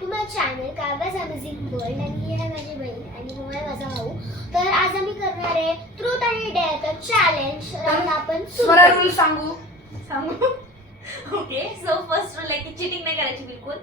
Back to my channel Kavya's amazing world. आणि ही आहे माझी बहीण आणि हा आहे माझा भाऊ. तर आज आम्ही करणार आहे ट्रूथ आणि डेअर चॅलेंज. तर आपण स्वरा रूल सांगू. ओके. सो फर्स्ट रूल आहे की चिटिंग नाही करायची बिलकुल.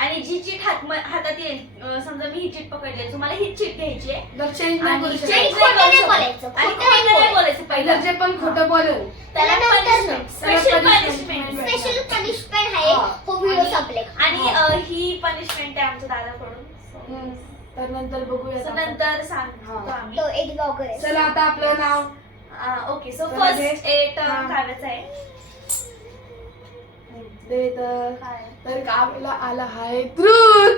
आणि जी चीट हातात येईल, समजा मी ही चीट पकडली, तुम्हाला ही चीट घ्यायची आहे. तर चेंज नाही करू आणि शकत. change खोटं नाही करू शकत. बोलायचं, आणि खोटं खोटं नाही नाही बोलायचं पहिलं पहिलं. जे पण खोटं बोलेल त्याला punishment, special punishment. punishment. Special punishment आहे. हा. हो व्हिडिओ संपले. आणि ही पनिशमेंट आहे आमच्या दादाकडून. हम्म. तर नंतर बघूया So नंतर सांगतो आम्ही. तो एक ब्लॉगर आहे. चला आता आपलं नाव ओके. सो तर फर्स्ट म्हणजे- टर्म हा. काव्याचं आहे. दे तर काय? तर काव्याला आला हाय truth.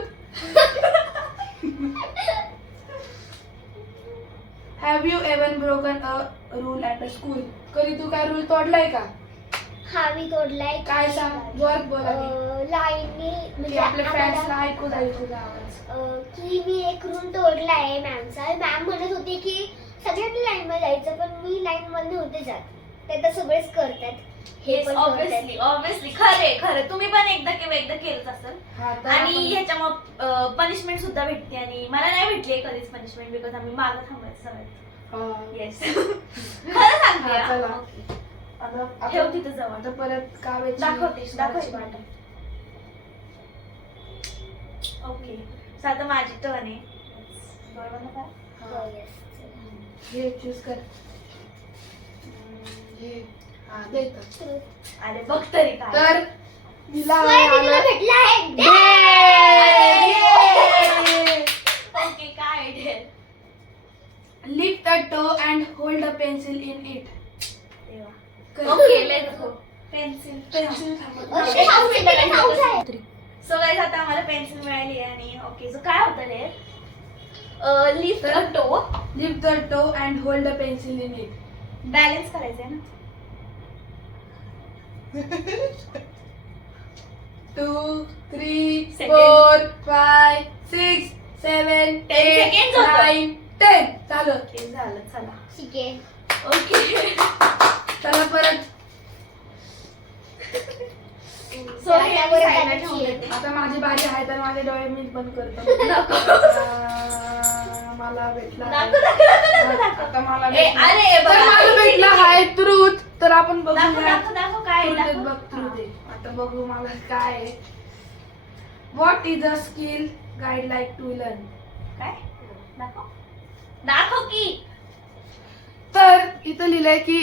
Have you ever broken a rule at a school? कधी तू काय रूल तोडलाय का? हा मी तोडलाय. काय सांग, जोरात बोल आधी. लाईननी की म्हणजे आपल्या आम्हाला- फॅन्सला ऐकू जाईल तुझा आवाज. की मी एक रूल तोडलाय मॅमचा. मॅम म्हणत होती की सगळ्यांनी लाईन मध्ये जायचं, पण मी लाईन मध्ये नव्हते जात. ते तर सगळेच करतात. हे पण करतात. ऑब्विसली खरे तुम्ही पण एकदा किंवा एकदा केलंच असेल. हा, तर आणि आपण- ह्याच्यामुळे पनिशमेंट सुद्धा भेटते. आणि मला नाही भेटली कधीच पनिशमेंट, बिकॉज आम्ही मागं थांबायचं सगळ्यात. हा. येस. खरं सांगते हा, हा. चला. Okay. आता ठेव आपण- तिथं जवळ. आता परत काव्याची दाखवते वाट. ओके. सो आता माझी टर्न आहे. बरोबर ना काय? हा. हो, yes. हे चूज कर. हे हा दे तर. Truth. अरे बघ तरी काय. तर तिला सोयाबीनला आलं- भेटलं आहे. ओके. काय आहे? Lift the toe and hold a pencil in it. देवा. Okay. Let's go. Pencil. Pencil अशी house आहे, त्याला house आहे. सो गाइस आता आम्हाला पेन्सिल मिळाली आहे. आणि ओके. सो काय होतं रे? Lift a toe. Lift the toe and hold a pencil in it. Balance करायचंय ना. 2, 3, Second. 4, 5, 6, 7, 10 8, seconds होतं. 9, 10. चालू. ओके झालं. चला. ठीक आहे. ओके. चला परत. सो हे त्यावर साईडला टाकायची ठेवून आहे. देते. आता माझी बारी आहे तर माझे डोळे मी बंद करतो. मला भेटला आहे. दाखव. आता मला ए, भेटला. अरे तर मला भेटला आहे ट्रूथ. तर आपण बघूया. दाखव काय आहे, Truth आहे, दाखव. बघ truth आहे. आता बघू मला काय आहे. What is a skill guide like to learn? काय? दाखव की. तर इथं लिहिलंय की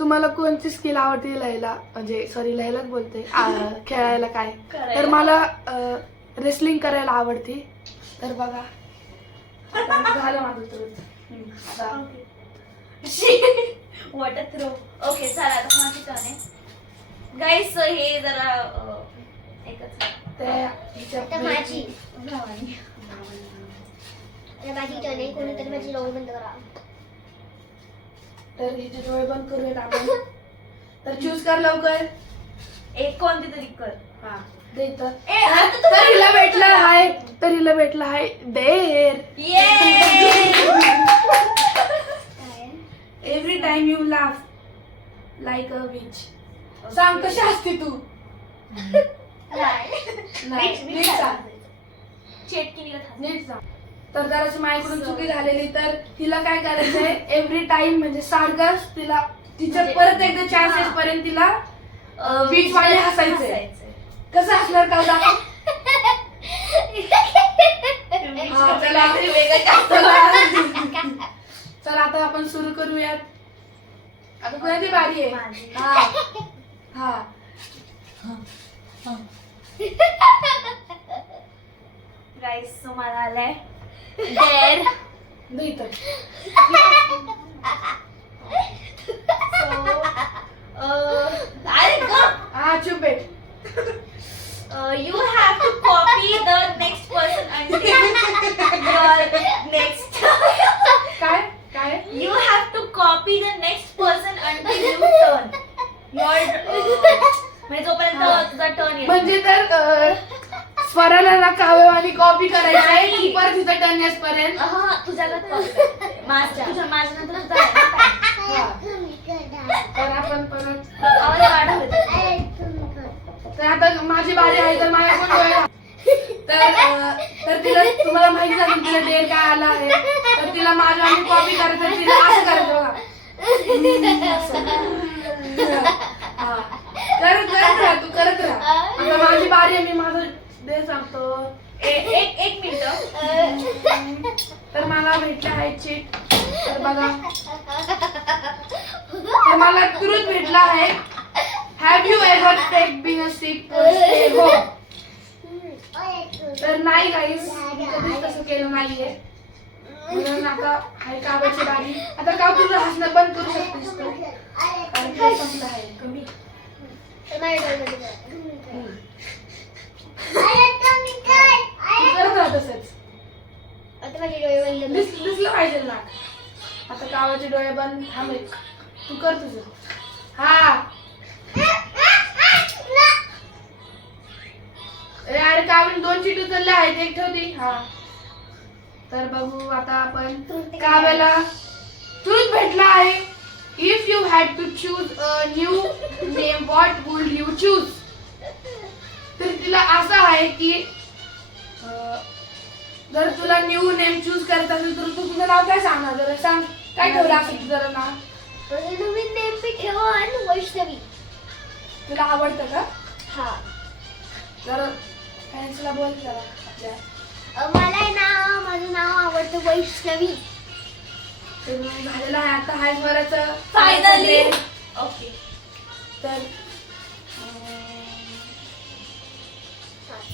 तुम्हाला कोणती स्किल आवडते लिहायला, म्हणजे सॉरी लिहायलाच बोलते, खेळायला काय. करायला. तर मला रेसलिंग करायला आवडते. तर बघा आता झालं माझं truth. आता वॉटर थ्रो. ओके चला आता माझी टर्न आहे. गाईस हे जरा एकच त्या आता माझी. भावानी. आता माझी टर्न आहे. कोणीतरी माझी डोळे बंद करा. तर हिचे डोळे बंद करूयात आपण. तर चूज कर लवकर. एक कोणती तरी कर. हा दे तर. ए, आता तू तर हिला भेटला आहे. तर हिला भेटला आहे देर. ये. काय? Every time you laugh like a which. सांग कशी असते तू? नाही, नीट सांग. चेटकी निघत हात. नीट सांग. तर जराशी माझ्याकडून चुकी झालेली. तर तिला काय करायचंय, एव्हरी टाइम म्हणजे सारखंच तिला तिच्या म्हणजे- परत एकदा चान्स येईपर्यंत तिला बीच वाले हसायचंय. कसं असणार का दाखव? हा, चला. चला आता आपण सुरू करूयात. आता कोणाची बारी आहे? माझी. हा हा गाईस सो मला आलाय देर. नाही तर अरे गप. हा चुप बेट. You have to copy the next person until your next. काय काय You have to copy the next person until you turn. म्हणजे जोपर्यंत तुझा टर्न येईल. म्हणजे तर स्वराला ना काव्यवानी कॉपी करायची आहे नाही. परत तिचा टर्न येईपर्यंत. हा तुझ्याकडे तुझ्या माझ्यानंतर तुझा आहे ना काय? हा. तर आपण परत आवाज वाढव. तर आता माझी बारी आहे तर माझ्या पण डोळे. तर तर तिला तुम्हाला माहिती झालं तिला डेअर काय आला आहे तर तिला माझ्या आम्ही कॉपी करायचं तिला असं करायचं बघा. हा. करत राहा तू करत राहा. आता माझी बारी आहे मी माझं डे सांगतो. एक मिनिट. तर मला भेटलं आहे चीट. तर बघा तर मला ट्रूथ भेटला आहे. Have you ever take been a sick हो. तर नाही गाईस मी कधीच तसं केलं नाहीये. म्हणून आता हाय काबाची बारी. आता का तुझं हसणं बंद करू शकतेस तू कारण की संपलं आहे कमी. तू करत राहा तसंच. आता माझे डोळे बंद. दिसलं पाहिजे ना. आता कावाचे डोळे बंद थांब एक. तू कर तुझं. हा अरे कावीन 2 चीट उचलले आहेत एक ठेवती. हा तर बघू आता आपण काव्याला ट्रूथ भेटला आहे. If you had to choose a new name what would you choose. तर तिला असं आहे की जर तुला न्यू नेम चूज करायचं असेल तर तू तुझं नाव काय सांगणार. जरा सांग काय ठेवलं असेल तुझं जरा नाव. नवीन नेम मी ठेवून वैष्णवी. तुला आवडतं का. हा जरा फॅन्सला बोल जरा आपल्या. मला आहे ना माझं नाव आवडतं वैष्णवी. तर झालेलं आहे आता हाय स्वराचं फायनली. ओके तर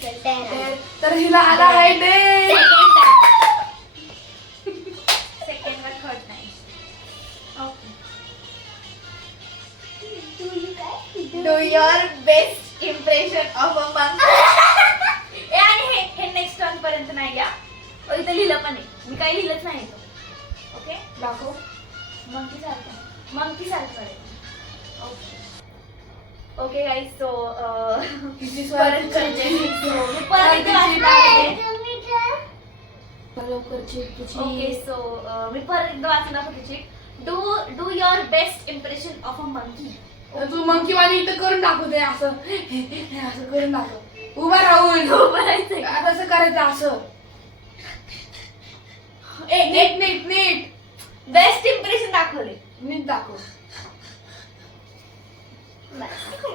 सेकंड हिला आला आहे डे. सेकंड व थर्ड नाही. Okay. Do your best impression of a monk. आणि हे नेक्स्ट टर्न पर्यंत नाही घ्या. इथं लिहिलं पण आहे. मी काही लिहिलंच नाही इथं. ओके दाखव. मंकी सारखं आहे. ओके ओके गाईज सो किती परत करते. परत एकदा लवकर चीट तुझी. ओके सो मी परत एकदा वाचून दाखवते chit. Do your best impression of a monkey. तू मंकी वाणी इथं करून दाखव दे असं. असं करून दाखव उभा राहून. करायचंय असं करायचं असं. नीट बेस्ट इम्प्रेशन दाखवले. नीट दाखव.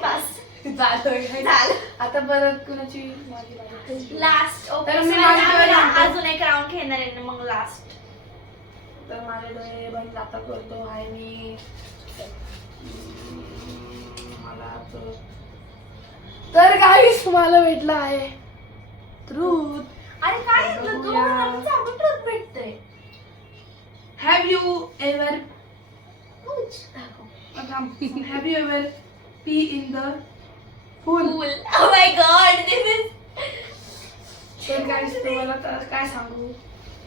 बस झालं. झालं. आता परत कुणाची माझी बारी. लास्ट. तर ओके मी माझे डोळे लावतो. अजून एक राऊंड खेळणार आहे मग लास्ट. तर माझे डोळे बंद आता करतो आहे मी. मला तर गाईस तुम्हाला भेटलं आहे ट्रूथ. अरे काय ट्रूथ भेटतंय. Have you ever have you ever P in the pool. Oh my god, this is. तर गाईस तुम्हाला तर काय सांगू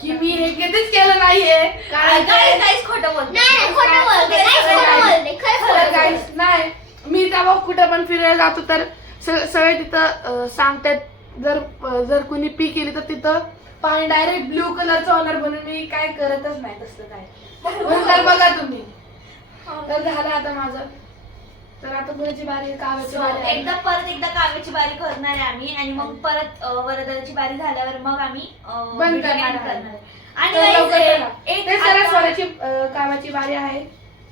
की मी हे कधीच केलं नाहीये कारण काहीच खोटं बोलते. नाही खोटं बोलते. नाही खोटं बोलते. खरं तर बोलते. गाईस नाही मी तेव्हा कुठं पण फिरायला जातो तर सगळे तिथं सांगतात जर कुणी पी केली तर तिथं पाणी डायरेक्ट ब्ल्यू कलरचं होणार म्हणून मी काय करतच नाही तसलं काय. म्हणून तर बघा तुम्ही. तर झालं आता माझं. तर आता कुणाची बारी काव्याची बारी आहे. परत एकदा काव्याची बारी करणार आहे आम्ही आणि मग परत वरदाची बारी झाल्यावर मग आम्ही बंद करणार end आहे. आणि तर लवकर guys, चला. एक ते सरळ आता- स्वराची काव्याची बारी आहे.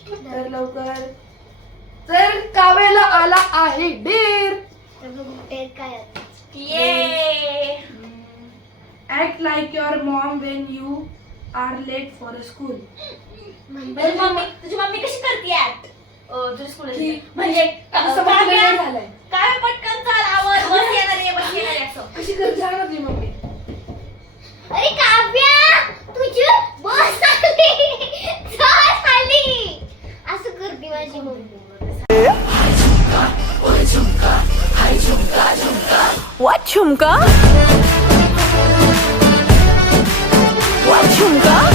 तर लवकर. तर काव्याला आला आहे डेर. तर बघू ते काय आहे. ये Act like your mom when you are late for school. तुझी मम्मी कशी करते ऍक्ट तुझ्या स्कूल की- म्हणजे असं बघायला नाही झालंय. काय पटकन चाल आवर बस येणार आहे बस येणार आहे असं. कशी करते सांग ना तुझी मम्मी. अरे काव्या तुझी बस आली. बस आली. असं करते माझी mummy. What chumka? What chumka?